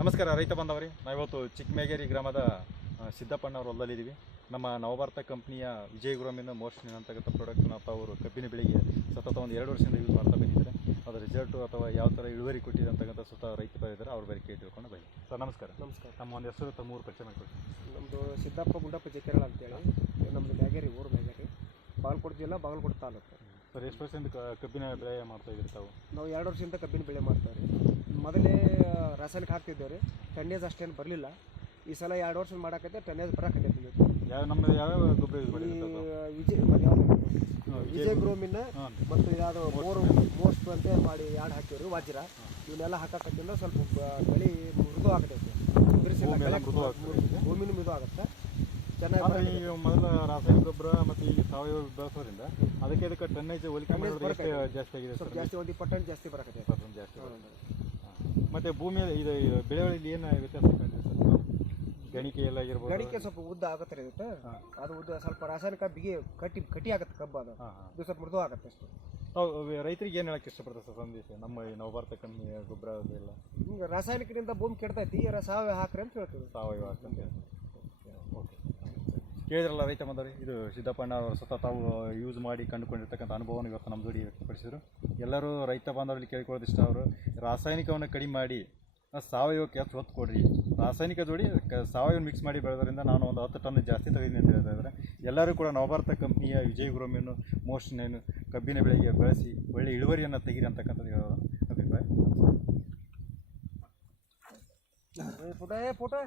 ನಮಸ್ಕಾರ ರೈತ ಬಾಂಧವರೇ, ನಾವಿವತ್ತು ಚಿಕ್ಕಮೇಗೇರಿ ಗ್ರಾಮದ ಸಿದ್ದಪ್ಪಣ್ಣವ್ರ ಹೊಲದಲ್ಲಿದ್ದೀವಿ. ನಮ್ಮ ನವಭಾರತ ಕಂಪ್ನಿಯ ವಿಜಯ್ ಗ್ರೋಮಿನ ಮೋಷನ್ ಅಂತಕ್ಕಂಥ ಪ್ರಾಡಕ್ಟ್ನ ಅವರು ಕಬ್ಬಿನ ಬೆಳೆಗೆ ಸತತ ಒಂದು 2 ವರ್ಷದಿಂದ ಯೂಸ್ ಮಾಡ್ತಾ ಬಂದಿದ್ದಾರೆ. ಅದರ ರಿಸಲ್ಟು ಅಥವಾ ಯಾವ ಥರ ಇಳುವರಿ ಕೊಟ್ಟಿದೆ ಅಂತಕ್ಕಂಥ ಸ್ವತಃ ರೈತರು ಇದ್ದಾರೆ, ಅವ್ರ ಬಗ್ಗೆ ತಿಳ್ಕೊಂಡು ಬನ್ನಿ. ಸರ್ ನಮಸ್ಕಾರ. ನಮಸ್ಕಾರ. ನಮ್ಮ ಒಂದು ಹೆಸರು ತಮ್ಮ ಊರು ಪರಿಚಯ ಮಾಡಿಕೊಡ್ತೀನಿ. ನಮ್ಮದು ಸಿದ್ದಪ್ಪ ಗುಂಡಪ್ಪ ಜಕೆರಳ ಅಂತೇಳಿ, ನಮ್ಮದು ಮ್ಯಾಗೇರಿ, ಊರು ಮ್ಯಾಗೇರಿ, ಬಾಗಲಕೋಟೆ ಜಿಲ್ಲಾ, ಬಾಗಲಕೋಟೆ ತಾಲೂಕು. ಸರ್ ಎಷ್ಟು ವರ್ಷದಿಂದ ಕಬ್ಬಿನ ಬೆಳೆ ಮಾಡ್ತಾ ಇದ್ದೀರಿ ತಾವು? ನಾವು 2 ವರ್ಷದಿಂದ ಕಬ್ಬಿನ ಬೆಳೆ ಮಾಡ್ತಾರೆ. ಮೊದಲೇ ರಾಸಾಯನಿಕ ಹಾಕ್ತಿದ್ದೇವೆ ರೀ, ಟನ್ನೇಜ್ ಅಷ್ಟೇನು ಬರಲಿಲ್ಲ. ಈ ಸಲ 2 ವರ್ಷ ಮಾಡಾಕತ್ತೆ ಟನ್ನೇಜ್ ಬರೋಕತ್ತೈತಿ. ನಮ್ಮದು ಯಾವ್ಯಾವ ಗೊಬ್ಬರ ಯೂಸ್ ಮಾಡಿದ್ದೀರಿ? ವಿಜಯ್ ಗ್ರೋಮಿನ ಮತ್ತು ಯಾವುದು ಮೋಸ್ಟ್ ಅಂತ ಮಾಡಿ 2 ಹಾಕಿವ್ರಿ. ವಾಜ್ರ ಇವನ್ನೆಲ್ಲ ಹಾಕಕತ್ತಿಂದ ಸ್ವಲ್ಪ ಬೆಳೆ ಮೃದು ಆಗತೈತಿ, ಭೂಮಿನೂ ಮೃದು ಆಗುತ್ತೆ, ಚೆನ್ನಾಗಿ. ಈಗ ಮೊದಲ ರಾಸಾಯನಿಕ ಗೊಬ್ಬರ ಮತ್ತು ಈಗ ಸಾವಯವ ಬಳಸೋದ್ರಿಂದ ಅದಕ್ಕೆ ಟನ್ನೇಜ್ ಹೋಲಿಕೆ ಜಾಸ್ತಿ ಆಗಿದೆ. ಸ್ವಲ್ಪ ಜಾಸ್ತಿ, 1 ಪರ್ಸೆಂಟ್ ಜಾಸ್ತಿ ಬರಕತ್ತೈತಿ. ಜಾಸ್ತಿ. ಮತ್ತು ಭೂಮಿಯ ಇದು ಬೆಳೆಗಳಲ್ಲಿ ಏನು ವ್ಯತ್ಯಾಸ ಕಾಣ್ತದೆ ಸರ್? ಗಣಿಕೆ ಎಲ್ಲ ಆಗಿರ್ಬೋದು. ಗಣಿಕೆ ಸ್ವಲ್ಪ ಉದ್ದ ಆಗತ್ತೆ ರೀ, ಅದು ಉದ್ದ ಸ್ವಲ್ಪ ರಾಸಾಯನಿಕ ಬಿಗಿ ಕಟ್ಟಿ ಆಗತ್ತೆ ಕಬ್ಬು, ಅದು ಇದು ಸ್ವಲ್ಪ ಮೃದು ಆಗತ್ತೆ ಅಷ್ಟೇ. ರೈತರಿಗೆ ಏನು ಹೇಳಕ್ಕೆ ಇಷ್ಟಪಡ್ತಾರೆ ಸರ್ ಸಂದೇಶ? ನಮ್ಮ ಈ ನವಭಾರತ ಕಂಪ್ನಿಯ ಗೊಬ್ಬರ ಅದೆಲ್ಲ ಹಿಂಗೆ ರಾಸಾಯನಿಕದಿಂದ ಭೂಮಿ ಕೆಡ್ತೈತಿ, ಸಾವಯವ ಹಾಕ್ರಿ ಅಂತ ಹೇಳ್ತೀವಿ. ಸಾವಯವ ಹಾಕಂತ. ಓಕೆ, ಕೇಳಿದ್ರಲ್ಲ ರೈತ ಬಂದವರು, ಇದು ಸಿದ್ದಪ್ಪಣ್ಣ ಅವರು ಸ್ವತಃ ತಾವು ಯೂಸ್ ಮಾಡಿ ಕಂಡುಕೊಂಡಿರ್ತಕ್ಕಂಥ ಅನುಭವವನ್ನು ಇವತ್ತು ನಮ್ಮ ಜೋಡಿ ವ್ಯಕ್ತಪಡಿಸಿದರು. ಎಲ್ಲರೂ ರೈತ ಬಾಂಧವರಲ್ಲಿ ಕೇಳ್ಕೊಳ್ಳೋದಿಷ್ಟ, ಅವರು ರಾಸಾಯನಿಕವನ್ನು ಕಡಿಮೆ ಮಾಡಿ ಸಾವಯವಕ್ಕೆ ಹೆಚ್ಚು ಒತ್ತು ಕೊಡ್ರಿ, ರಾಸಾಯನಿಕ ಜೋಡಿ ಸಾವಯವ ಮಿಕ್ಸ್ ಮಾಡಿ ಬೆಳೆದ್ರಿಂದ ನಾನು ಒಂದು 10 ಟನ್ ಜಾಸ್ತಿ ತೆಗೆದಿನಿ ಅಂತ ಹೇಳ್ತಾ ಇದ್ದಾರೆ. ಎಲ್ಲರೂ ಕೂಡ ನವಭಾರತ ಕಂಪ್ನಿಯ ವಿಜಯ್ ಗ್ರೋಮಿಯನ್ನು ಮೋಷನ್ ಕಬ್ಬಿನ ಬೆಳೆಗೆ ಬೆಳೆಸಿ ಒಳ್ಳೆ ಇಳುವರಿಯನ್ನು ತೆಗೀರಿ ಅಂತಕ್ಕಂಥದ್ದು ಹೇಳೋದು ಅಭಿಪ್ರಾಯ. ಫೋಟೋ